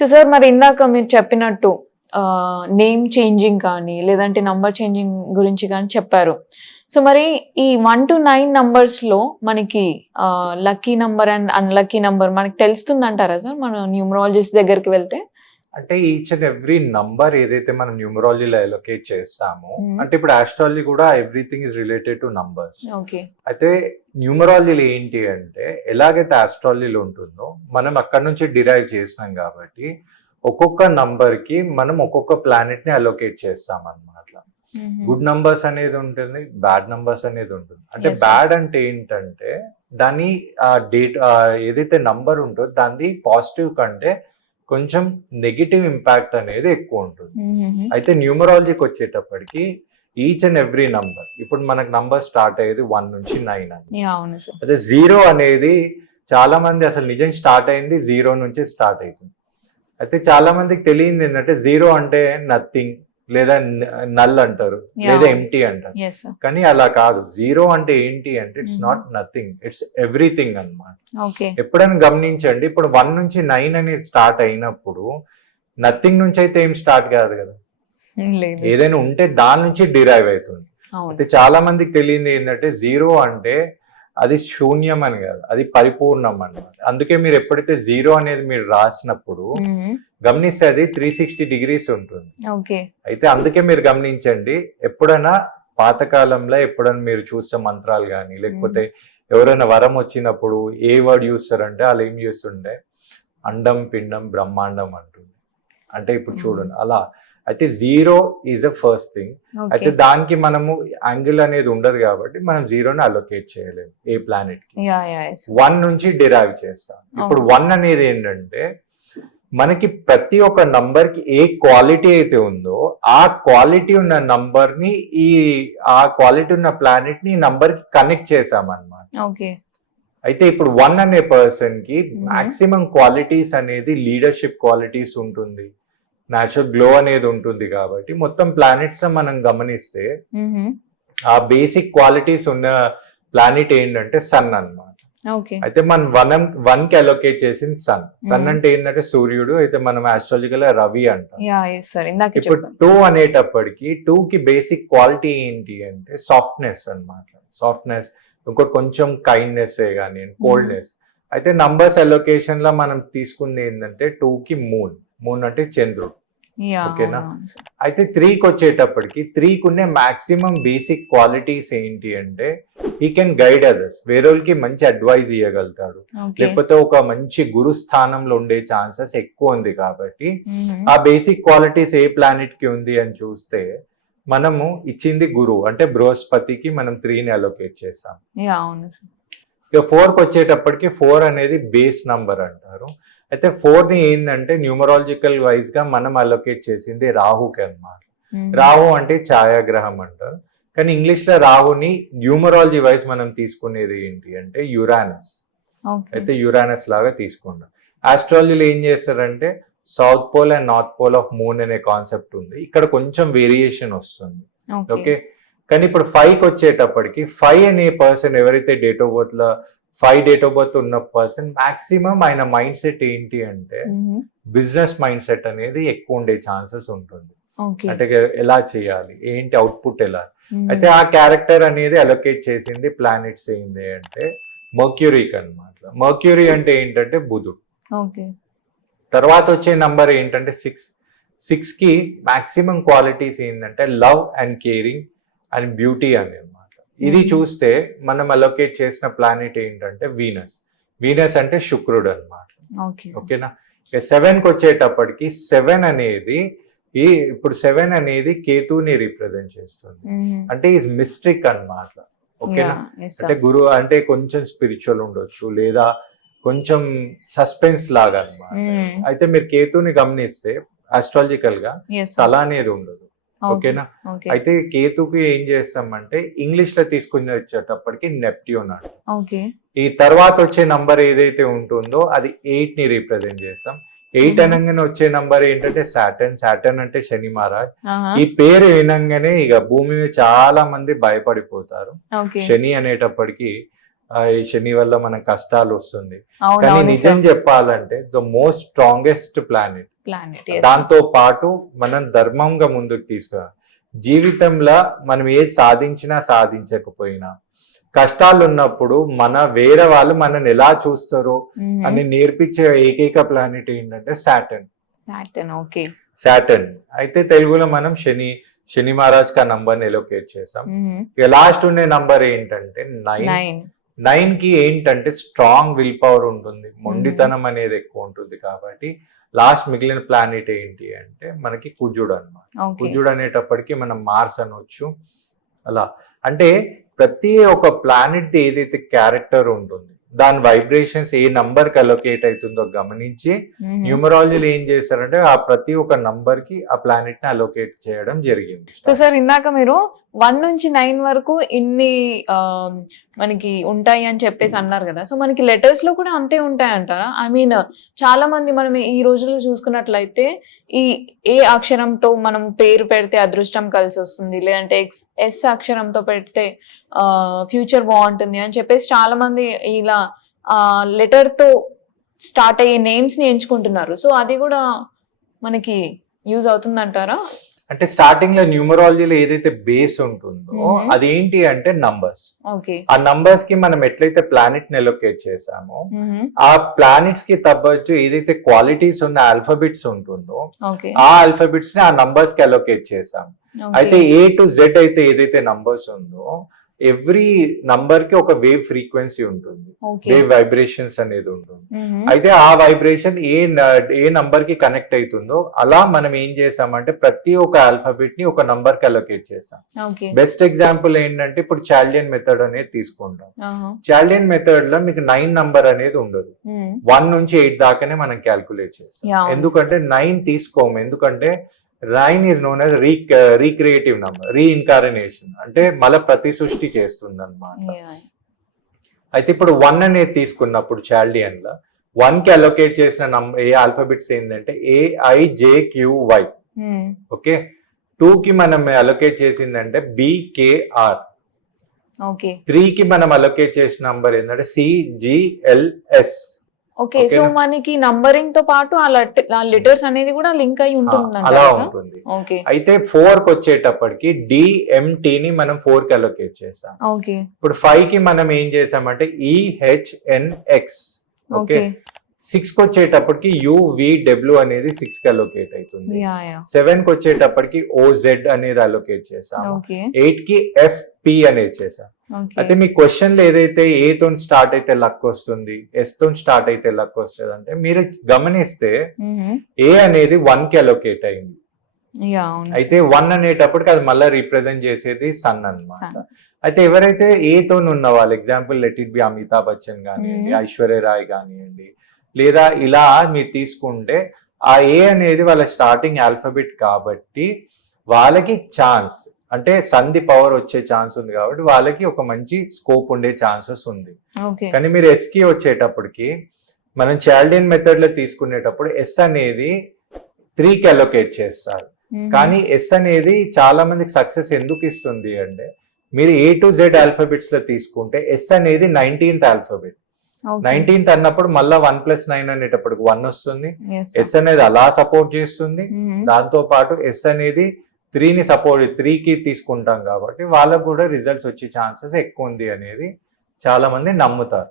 So sir మరి ఇందాక మీరు చెప్పినట్టు నేమ్ చేంజింగ్ కానీ లేదంటే నంబర్ చేంజింగ్ గురించి కానీ చెప్పారు. సో మరి ఈ 1 to 9 నంబర్స్‌లో మనకి lucky number and unlucky number మనకి తెలుస్తుందంటారా సార్? మనం న్యూమరాలజిస్ట్ దగ్గరికి వెళ్తే? అంటే ఈచ్ అండ్ ఎవ్రీ నంబర్ ఏదైతే మనం న్యూమరాలజీలో అలొకేట్ చేస్తామో, అంటే ఇప్పుడు ఆస్ట్రాలజీ కూడా everything is related two numbers. Okay. అయితే న్యూమరాలజీలో ఏంటి అంటే ఎలాగైతే ఆస్ట్రాలజీలో ఉంటుందో మనం అక్కడ నుంచి డిరైవ్ చేసినాం కాబట్టి ఒక్కొక్క నంబర్ కి మనం ఒక్కొక్క ప్లానెట్ ని అలొకేట్ చేస్తాం అన్నమాట. గుడ్ నంబర్స్ అనేది ఉంటుంది, బ్యాడ్ నంబర్స్ అనేది ఉంటుంది. అంటే బ్యాడ్ అంటే ఏంటంటే దాని డేట్ ఏదైతే నంబర్ ఉంటుందో దాని పాజిటివ్ కంటే కొంచెం నెగిటివ్ ఇంపాక్ట్ అనేది ఎక్కువ ఉంటుంది. అయితే న్యూమరాలజీకి వచ్చేటప్పటికి ఈచ్ అండ్ ఎవ్రీ నంబర్, ఇప్పుడు మనకు నంబర్ స్టార్ట్ అయ్యేది 1 నుంచి 9 అని. అదే 0 అనేది చాలా మంది అసలు నిజం స్టార్ట్ అయింది 0 నుంచి స్టార్ట్ అవుతుంది. అయితే చాలా మందికి తెలియంది ఏంటంటే 0 అంటే నథింగ్ లేదా నల్ అంటారు, లేదా ఎంటీ అంటారు. కానీ అలా కాదు. 0 అంటే ఏంటి అంటే it's not nothing, it's everything అన్నమాట. ఎప్పుడైనా గమనించండి, ఇప్పుడు 1 నుంచి 9 అనేది స్టార్ట్ అయినప్పుడు నథింగ్ నుంచి అయితే ఏం స్టార్ట్ కాదు కదా, ఏదైనా ఉంటే దాని నుంచి డిరైవ్ అవుతుంది. అయితే చాలా మందికి తెలియంది ఏంటంటే 0 అంటే అది శూన్యం అని కాదు, అది పరిపూర్ణం అన్నమాట. అందుకే మీరు ఎప్పుడైతే 0 అనేది మీరు రాసినప్పుడు గమనిస్తే అది 360 degrees ఉంటుంది. అయితే అందుకే మీరు గమనించండి, ఎప్పుడైనా పాతకాలంలో ఎప్పుడైనా మీరు చూస్తే మంత్రాలు కానీ లేకపోతే ఎవరైనా వరం వచ్చినప్పుడు ఏ వర్డ్ చూస్తారంటే వాళ్ళు ఏం చేస్తుండే అండం పిండం బ్రహ్మాండం అంటుంది. అంటే ఇప్పుడు చూడండి అలా. అయితే 0 ఈజ్ అ ఫస్ట్ థింగ్. అయితే దానికి మనము యాంగిల్ అనేది ఉండదు కాబట్టి మనం 0ని అలొకేట్ చేయలేము ఏ ప్లానెట్ కి. 1 నుంచి డిరైవ్ చేస్తాం. ఇప్పుడు 1 అనేది ఏంటంటే మనకి ప్రతి ఒక్క నంబర్ కి ఏ క్వాలిటీ అయితే ఉందో ఆ క్వాలిటీ ఉన్న నంబర్ ని ఆ క్వాలిటీ ఉన్న ప్లానెట్ ని నంబర్ కి కనెక్ట్ చేసామన్నమాట. అయితే ఇప్పుడు 1 అనే పర్సన్ కి మాక్సిమం క్వాలిటీస్ అనేది లీడర్షిప్ క్వాలిటీస్ ఉంటుంది, న్యాచురల్ గ్లో అనేది ఉంటుంది. కాబట్టి మొత్తం ప్లానెట్స్ మనం గమనిస్తే ఆ బేసిక్ క్వాలిటీస్ ఉన్న ప్లానెట్ ఏంటంటే సన్ అన్నమాట. అయితే మనం 1 కి అలొకేట్ చేసింది సన్. సన్ అంటే ఏంటంటే సూర్యుడు. అయితే మనం ఆస్ట్రాలజికల్ రవి అంటాం. ఇప్పుడు 2 అనేటప్పటికి 2 కి బేసిక్ క్వాలిటీ ఏంటి అంటే సాఫ్ట్నెస్ అన్నమాట. సాఫ్ట్నెస్, ఇంకోటి కొంచెం కైండ్నెస్ కానీ కోల్డ్నెస్. అయితే నంబర్స్ అలొకేషన్ లో మనం తీసుకుంది ఏంటంటే 2 కి మూన్ అంటే చంద్రుడు. ఓకేనా. అయితే 3కి వచ్చేటప్పటికి 3కి ఉన్న మాక్సిమం బేసిక్ క్వాలిటీస్ ఏంటి అంటే హీ కెన్ గైడ్ అదర్స్, వేరేకి మంచి అడ్వైజ్ ఇవ్వగలుగుతాడు, లేకపోతే ఒక మంచి గురు స్థానంలో ఉండే ఛాన్సెస్ ఎక్కువ ఉంది. కాబట్టి ఆ బేసిక్ క్వాలిటీస్ ఏ ప్లానెట్ కి ఉంది అని చూస్తే మనము ఇచ్చింది గురువు అంటే బృహస్పతికి మనం 3ని అలొకేట్ చేసాం. ఇక 4కి వచ్చేటప్పటికి 4 అనేది బేస్ నంబర్ అంటారు. అయితే 4ని ఏంటంటే న్యూమరాలజికల్ వైజ్ గా మనం అలొకేట్ చేసింది రాహుకి అన్నమాట. రాహు అంటే ఛాయాగ్రహం అంటారు. కానీ ఇంగ్లీష్ లో రాహుని న్యూమరాలజీ వైజ్ మనం తీసుకునేది ఏంటి అంటే యురానస్. అయితే యురానస్ లాగా తీసుకుంటాం. ఆస్ట్రాలజీలో ఏం చేస్తారంటే south pole and north pole of moon అనే కాన్సెప్ట్ ఉంది. ఇక్కడ కొంచెం వేరియేషన్ వస్తుంది. ఓకే. కానీ ఇప్పుడు 5కి వచ్చేటప్పటికి 5 అనే పర్సన్ ఎవరైతే డేట్ ఆఫ్ బర్త్ లో 5 డేట్ ఆఫ్ బర్త్ ఉన్న పర్సన్ మాక్సిమం ఆయన మైండ్ సెట్ ఏంటి అంటే బిజినెస్ మైండ్ సెట్ అనేది ఎక్కువ ఉండే ఛాన్సెస్ ఉంటుంది. అంటే ఎలా చేయాలి, ఏంటి అవుట్పుట్ ఎలా. అయితే ఆ క్యారెక్టర్ అనేది అలొకేట్ చేసింది ప్లానెట్స్ ఏంటి అంటే మర్క్యూరీకి అన్నమాట. మర్క్యూరీ అంటే ఏంటంటే బుధుడు. తర్వాత వచ్చే నంబర్ ఏంటంటే 6 కి మాక్సిమం క్వాలిటీస్ ఏంటంటే love and caring and beauty అని అన్నమాట. ఇది చూస్తే మనం అలొకేట్ చేసిన ప్లానెట్ ఏంటంటే వీనస్ అంటే శుక్రుడు అన్నమాట. ఓకేనా. 7కి వచ్చేటప్పటికి 7 అనేది ఇప్పుడు 7 అనేది కేతుని రిప్రజెంట్ చేస్తుంది. అంటే ఈజ్ మిస్ట్రిక్ అన్నమాట. ఓకేనా. అంటే గురువు అంటే కొంచెం స్పిరిచువల్ ఉండొచ్చు లేదా కొంచెం సస్పెన్స్ లాగా అన్నమాట. అయితే మీరు కేతుని గమనిస్తే ఆస్ట్రాలజికల్ గా తల అనేది ఉండదు. ఓకేనా. అయితే కేతుకి ఏం చేస్తామంటే ఇంగ్లీష్ లో తీసుకుని వచ్చేటప్పటికి నెప్ట్యూన్ అంట. ఈ తర్వాత వచ్చే నంబర్ ఏదైతే ఉంటుందో అది 8ని రిప్రజెంట్ చేస్తాం. 8 అనగానే వచ్చే నంబర్ ఏంటంటే సాటర్న్ అంటే శని మహారాజ్. ఈ పేరు వినంగానే ఇక భూమి మీద చాలా మంది భయపడిపోతారు. శని అనేటప్పటికి ఈ శని వల్ల మనకు కష్టాలు వస్తుంది. కానీ అవునవును నిజం చెప్పాలంటే the most strongest planet. Planet. దాంతో పాటు మనం ధర్మంగా ముందుకు తీసుకురా. జీవితంలో మనం ఏది సాధించినా సాధించకపోయినా కష్టాలు ఉన్నప్పుడు వేరే వాళ్ళు మనల్ని ఎలా చూస్తారో అని నేర్పించే ఏకైక ప్లానెట్ ఏంటంటే సాటర్న్. సాటర్న్. ఓకే. సాటర్న్ అయితే తెలుగులో మనం శని మహారాజ్ కా నంబర్ ఎలోకేట్ చేసాం. ఇక లాస్ట్ ఉండే నంబర్ ఏంటంటే 9. 9 కి ఏంటంటే స్ట్రాంగ్ విల్ పవర్ ఉంటుంది, మొండితనం అనేది ఎక్కువ ఉంటుంది. కాబట్టి లాస్ట్ మిగిలిన ప్లానెట్ ఏంటి అంటే మనకి కుజుడు అన్నమాట. కుజుడు అనేటప్పటికి మనం మార్స్ అనొచ్చు. అలా అంటే ప్రతి ఒక్క ప్లానెట్ ఏదైతే క్యారెక్టర్ ఉంటుంది దాని వైబ్రేషన్స్ ఏ నంబర్ కి అలొకేట్ అవుతుందో గమనించి న్యూమరాలజీలో ఏం చేశారంటే ఆ ప్రతి ఒక్క నంబర్ కి ఆ ప్లానెట్ ని అలొకేట్ చేయడం జరిగింది. సో సార్ ఇందాక మీరు 1 నుంచి 9 వరకు ఇన్ని మనకి ఉంటాయి అని చెప్పేసి అన్నారు కదా. సో మనకి లెటర్స్ లో కూడా అంతే ఉంటాయి అంటారా? ఐ మీన్ చాలా మంది మనం ఈ రోజుల్లో చూసుకున్నట్లయితే ఈ ఏ అక్షరంతో మనం పేరు పెడితే అదృష్టం కలిసి వస్తుంది, లేదంటే ఎస్ అక్షరంతో పెడితే ఫ్యూచర్ బాగుంటుంది అని చెప్పేసి చాలా మంది ఇలా లెటర్ తో స్టార్ట్ అయ్యే నేమ్స్ ని ఎంచుకుంటున్నారు. సో అది కూడా మనకి యూజ్ అవుతుంది అంటారా? అంటే స్టార్టింగ్ లో న్యూమరాలజీలో ఏదైతే బేస్ ఉంటుందో అది ఏంటి అంటే నంబర్స్. ఆ నంబర్స్ కి మనం ఎట్లయితే ప్లానెట్ ని ఎలొకేట్ చేసామో ఆ ప్లానెట్స్ కి తగ్గొచ్చు ఏదైతే క్వాలిటీస్ ఉన్న ఆల్ఫాబెట్స్ ఉంటుందో ఆ ఆల్ఫాబెట్స్ ని ఆ నంబర్స్ కి అలొకేట్ చేసాం. అయితే A to Z అయితే ఏదైతే నంబర్స్ ఉందో ఎవ్రీ నంబర్ కి ఒక వేవ్ ఫ్రీక్వెన్సీ ఉంటుంది, వేవ్ వైబ్రేషన్స్ అనేది ఉంటుంది. అయితే ఆ వైబ్రేషన్ ఏ నంబర్ కి కనెక్ట్ అవుతుందో అలా మనం ఏం చేసామంటే ప్రతి ఒక్క ఆల్ఫాబెట్ ని ఒక నంబర్ కి అలొకేట్ చేసాం. బెస్ట్ ఎగ్జాంపుల్ ఏంటంటే ఇప్పుడు చాల్డియన్ మెథడ్ అనేది తీసుకుంటాం. చాల్డియన్ మెథడ్ లో మీకు 9 నంబర్ అనేది ఉండదు, 1 నుంచి 8 దాకానే మనం క్యాల్కులేట్ చేస్తాం. ఎందుకంటే 9 తీసుకోము, ఎందుకంటే 9 is known as రీక్రియేటివ్ number, reincarnation అంటే మళ్ళీ ప్రతి సృష్టి చేస్తుంది అనమాట. అయితే ఇప్పుడు 1 అనేది తీసుకున్నప్పుడు చాల్డియన్ లో 1 కి అలొకేట్ చేసిన ఏ ఆల్ఫాబెట్స్ ఏంటంటే AIJQY. ఓకే. 2 కి మనం అలొకేట్ చేసిందంటే BKR. 3 కి మనం అలొకేట్ చేసిన నంబర్ ఏంటంటే CGLS. ఓకే. సో మనకి నంబరింగ్ తో పాటు ఆ లెటర్స్ అనేది కూడా లింక్ అయి ఉంటుంది. అలా ఉంటుంది. అయితే 4 కి వచ్చేటప్పటికి DMT ని మనం 4 కి అలొకేట్ చేసాం. ఇప్పుడు 5 కి మనం ఏం చేసామంటే EHNX. ఓకే. 6 కి వచ్చేటప్పటికి UVW అనేది 6 కి అలొకేట్ అవుతుంది. 7 కి వచ్చేటప్పటికి OZ అనేది అలొకేట్ చేసాం. 8 కి FP అనేది చేసాం. అయితే మీ క్వశ్చన్ లో ఏదైతే ఏ తో స్టార్ట్ అయితే లక్ వస్తుంది, ఎస్ తో స్టార్ట్ అయితే లక్ వస్తుంది అంటే మీరు గమనిస్తే ఏ అనేది 1 కి అలొకేట్ అయింది. అయితే 1 అనేటప్పటికి అది మళ్ళీ రిప్రజెంట్ చేసేది సన్ అన్నమాట. అయితే ఎవరైతే ఏ తో ఉన్న వాళ్ళు, example let it be Amitabh Bachchan కానివ్వండి, ఐశ్వర్య రాయ్ కానివ్వండి, లేదా ఇలా మీరు తీసుకుంటే ఆ ఏ అనేది వాళ్ళ స్టార్టింగ్ ఆల్ఫాబెట్ కాబట్టి వాళ్ళకి ఛాన్స్ అంటే సంధి పవర్ వచ్చే ఛాన్స్ ఉంది, కాబట్టి వాళ్ళకి ఒక మంచి స్కోప్ ఉండే ఛాన్సెస్ ఉంది. కానీ మీరు ఎస్ కి వచ్చేటప్పటికి మనం చాల్డియన్ మెథడ్ లో తీసుకునేటప్పుడు ఎస్ అనేది 3 కి అలొకేట్ చేస్తారు. కానీ ఎస్ అనేది చాలా మందికి సక్సెస్ ఎందుకు ఇస్తుంది అంటే మీరు A to Z ఆల్ఫాబెట్స్ లో తీసుకుంటే ఎస్ అనేది 19th ఆల్ఫాబెట్. 19th అన్నప్పుడు మళ్ళా 1+9 అనేటప్పటికి 1 వస్తుంది. ఎస్ అనేది అలా సపోర్ట్ చేస్తుంది. దాంతో పాటు ఎస్ అనేది 3 ని సపోర్ట్ 3 కి తీసుకుంటాం కాబట్టి వాళ్ళకు కూడా రిజల్ట్స్ వచ్చే ఛాన్సెస్ ఎక్కువ ఉంది అనేది చాలా మంది నమ్ముతారు.